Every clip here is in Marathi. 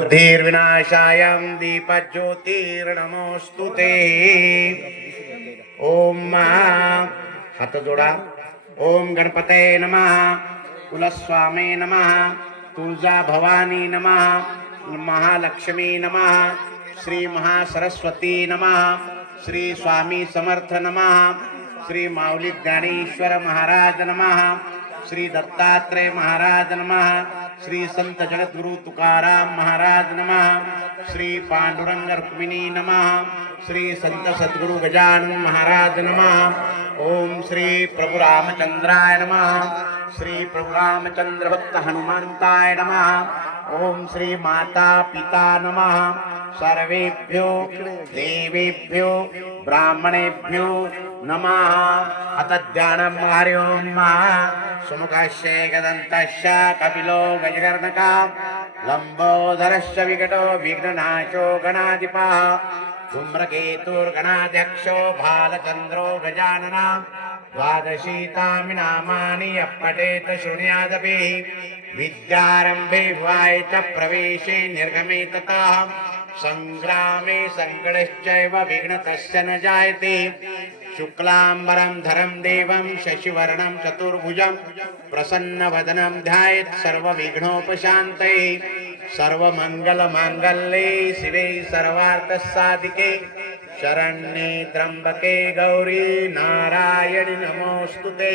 बुद्धिर्विनाशाय दीपज्योतिर्नमोस्तुते। ओम हात जोडा। ओम गणपते नमः, कुलस्वामे नमः, तुळजा भवानी नमः, महालक्ष्मी नमः, श्री महासरस्वती नमः, श्री स्वामी समर्थ नमः, श्री माऊली ज्ञानेश्वर महाराज नमः, श्री दत्तात्रेय महाराज नमः, श्री संत जगद्गुरु तुकाराम महाराज नमः, श्री पांडुरंग रुक्मिणी नमः, श्री संत सद्गुरु गजानन महाराज नमः। ओम श्री प्रभु रामचंद्राय नमः, श्री प्रभु रामचंद्र भक्त हनुमंताय नमः। ओम श्री माता पिता नमः, सर्वेभ्यो देवेभ्यो ब्राह्मणेभ्यो नमः। अत ध्यानं हरि ओम सुमुखस्य गदन्तस्य कपिलो गजकर्णकः लंबोदरस्य विकटो विघ्ननाशो गणाधिपः धूम्रकेतुर्गणाध्यक्षो भालचन्द्रो गजाननः। द्वादशीतानि नामानि यप्पठेत शृणुयादपि विद्यारम्भे विवाहे च प्रवेशे निर्गमे तथा संग्रामे संकटश्चैव विघ्नतस्य न जायते। शुक्लांबरं धरं देवं शशिवर्णं चतुर्भुजं प्रसन्नवदनं ध्यायेत् सर्वविघ्नोपशान्तये। सर्वमंगलमांगल्ये शिवे सर्वार्थसाधिके शरण्ये त्र्यंबके गौरी नारायणि नमोस्तुते।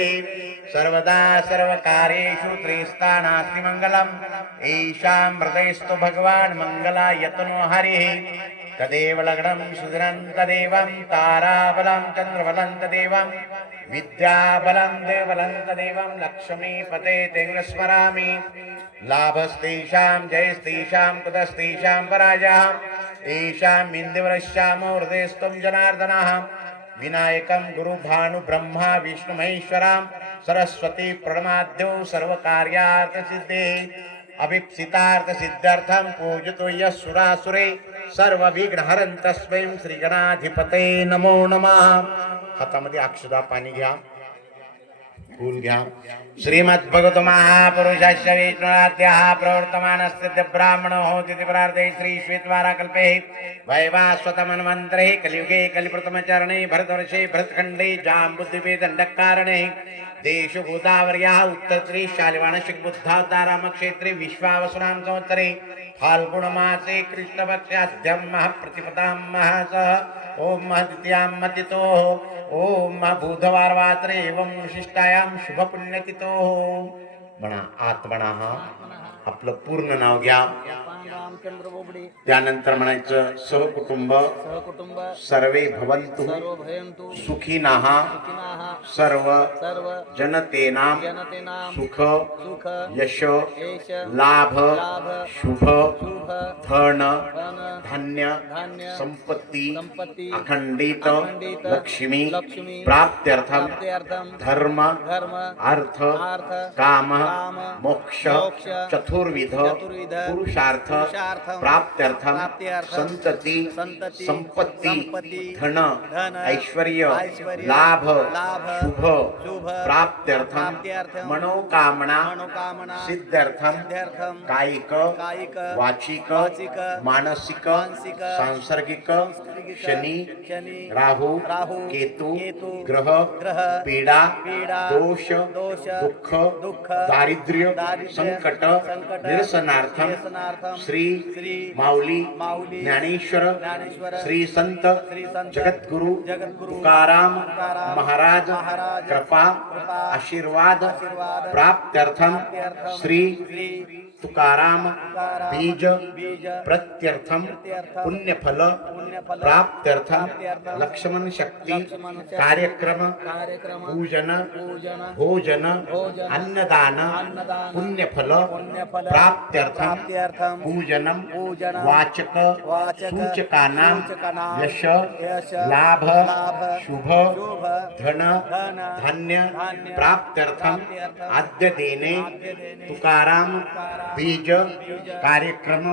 सर्वदा सर्वकार्येषु त्रिस्तानास्ति मंगलम् ईशां हृदयस्तु भगवान् मंगलायतनो हरिः। तदेव लग्नं सुदिनं तदेवं ताराबलं चन्द्रबलं तदेवं विद्याबलं देवबलं तदेवं लक्ष्मीपते तेन स्मरामि। लाभस्तेषां जयस्तेषां कुतस्तेषां पराजयः येषां इन्दुवरश्यामो हृदयस्थं जनार्दनः। विनायकं गुरुभानु ब्रह्मा विष्णुमहेश्वरं सरस्वती प्रणमाद्यो सर्वकार्यार्थसिद्धे अभीप्सितार्थसिद्ध्यर्थं पूजतो यः सुरासुरे सर्वविघ्नहरं तस्मै श्रीगणाधिपते नमो नमः। हातामध्ये अक्षदा पाणी घ्या, फूल घ्या। श्रीमद्भगवत महापुरुषस्य विष्णुराध्याः प्रवर्तमानस्य ब्राह्मणो होति प्रार्थे श्री श्वेतवाराकल्पे वैवास्वतमन्वन्तरे कलियुगे कलिप्रथमचरणे भरतवर्षे भरतखण्डे जाम्बुद्वीपे दण्डकारणे देशो गोदावर्याः उत्तरत्रे शालिवाहनशिख बुद्धावतारामक्षेत्रे विश्वावसुनां संवत्सरे फाल्गुणमासे कृष्णपक्षाद्यं महाप्रतिपदां महासः ओम महद्वितीयां मतितोः ओम बुधवारवासरे एवं विशिष्टायां शुभपुण्यतिथो। म्हणा आत्मना आपलं पूर्ण नाव घ्या। त्यानंतर म्हणायचं सहकुटुंब सर्वे भवन्तु सुखिनः सर्व जनतेनां सुख यश लाभ शुभ धन धान्य संपत्ति अखंडित लक्ष्मी प्राप्त्यर्थं धर्म अर्थ काम मोक्ष चतुर्विध पुरुषार्थ प्राप्त्यर्थं संतति संपत्ति धन ऐश्वर्य लाभ शुभ प्राप्त्यर्थं मनोकामना सिद्ध्यर्थं कायिक वाचिक मानसिक सांसर्गिक शनि राहु केतु ग्रह पीडा दोष दुःख दारिद्र्य संकट निरसनार्थं श्री माऊली ज्ञानेश्वर श्री संत जगद्गुरु तुकाराम महाराज कृपा आशीर्वाद प्राप्त्यर्थं श्री तुकाराम बीज प्रत्यर्थं पुण्यफल प्राप्त्यर्थं लक्ष्मण शक्ति कार्यक्रम पूजन भोजन अन्नदान पुण्यफल प्राप्त्यर्थं पूजनम वाचक सूचकानां यश लाभ शुभ धन धान्य प्राप्त्यर्थं आद्य दिने तुकाराम बीज कार्यक्रम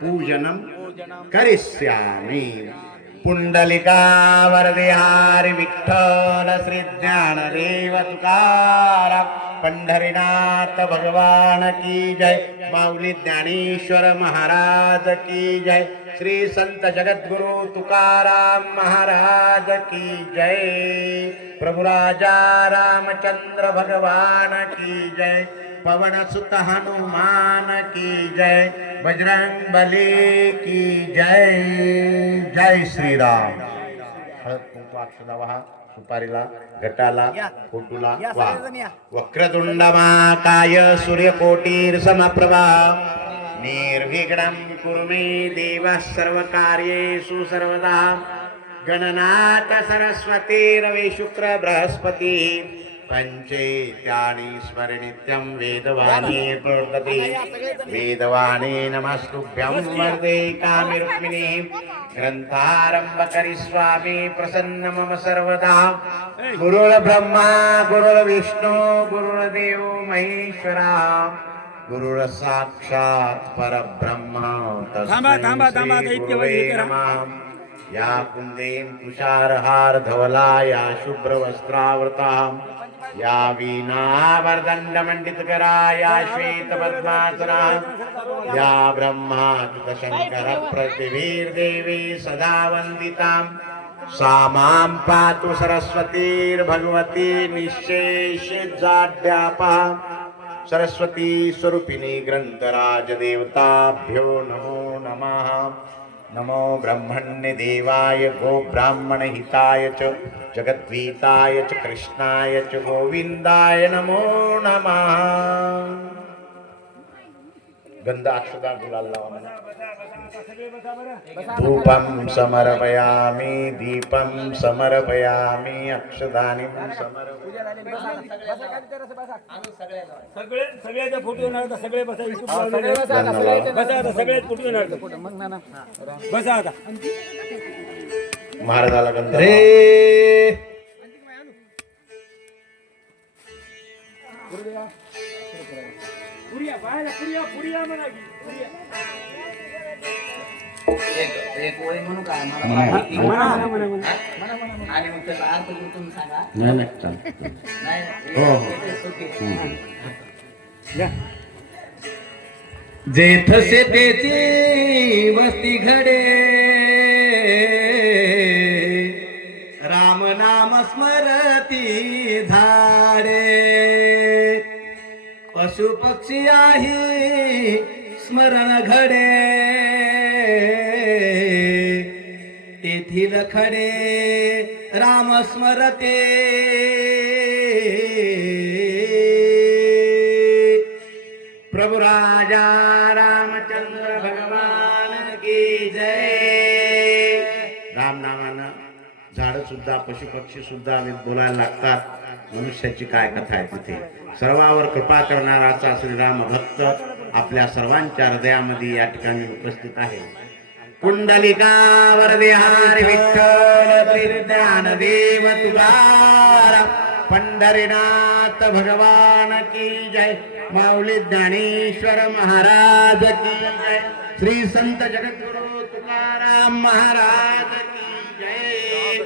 पूजनम करिष्यामि। पुंडलिका वरदे हरि विठ्ठल श्री ज्ञानदेव तुकाराम पंढरीनाथ भगवान की जय। माऊली ज्ञानेश्वर महाराज की जय। श्री संत जगद्गुरु तुकाराम महाराज की जय। प्रभु राजा रामचंद्र भगवान की जय। पवन सुत हनुमान की जय। बजरंग बली की जय। जय श्रीराम। हळद कुंकू अक्षदा वाहा, सुपारीला, घटाला, फोटूला वा। वक्रतुंड महाकाय सूर्यकोटीर समप्रभा निर्विघ्नं कुरु मे देव सर्वकार्येषु सर्वदा। गणनाथ सरस्वती रवि शुक्र बृहस्पति पंचेत्यानि स्मर नित्यं वेदवाणी प्रवर्तते। वेदवाणी नमस्तुभ्यं वरदे कामे रुक्मिणी। ग्रंथारंभ करि स्वामी प्रसन्न मम सर्वदा। गुरुर् ब्रह्मा गुरुर्विष्णु गुरुर्देव महेश्वरा। गुरुर् साक्षात् परब्रह्म तस्मै श्री गुरवे नमः। या कुंदेन तुषारहार धवला या शुभ्र वस्त्रावृता। या वीणा वरदंड मंडितकरा या श्वेत पद्मासना। या ब्रह्माच्युत शंकर पृथिवीर देवी सदा वंदिता। सा मां पातु सरस्वतीर्भगवती निःशेष जाड्यापा। सरस्वती स्वरूपिणी ग्रंथराज देवताभ्यो नमो नमः। नमो ब्रह्मण्य देवाय गो ब्राह्मण हिताय च जगद्वीताय च कृष्णाय च गोविंदाय नमो नमः। गंध अक्षदा गुलाल लावा म्हणा। धूपं समर्पयामि दीपं समर्पयामि अक्षदानि सगळ्याच्या फोटो नव्हता सगळे बसा बसा सगळे फोटो नव्हता मग ना बसा आता महाराजाला गंध रे पुरिया बाहेर पुरिया पुरिया म्हणा की पुरिया एक ओळी म्हणू का मला आणि मग त्याचा अर्थ तुम्ही सांगा. नाही जेथसे तेची वस्ती घडे राम नाम स्मरती झाडे पशु पक्षी आहे स्मरण घडे तेथील खडे राम स्मरते प्रभु राजा रामचंद्र भगवान की जय। राम नामानं झाड सुद्धा पशु पक्षी सुद्धा बोलायला लागतात। मनुष्याची काय कथा आहे तिथे। सर्वावर कृपा करणाराचा श्रीराम भक्त आपल्या सर्वांच्या हृदयामध्ये या ठिकाणी उपस्थित आहे। पुंडलिका वरदेहारी विठ्ठल ज्ञानदेव तुकाराम पंढरीनाथ भगवान की जय। माऊली ज्ञानेश्वर महाराज की जय। श्री संत जगद्गुरु तुकाराम महाराज की जय।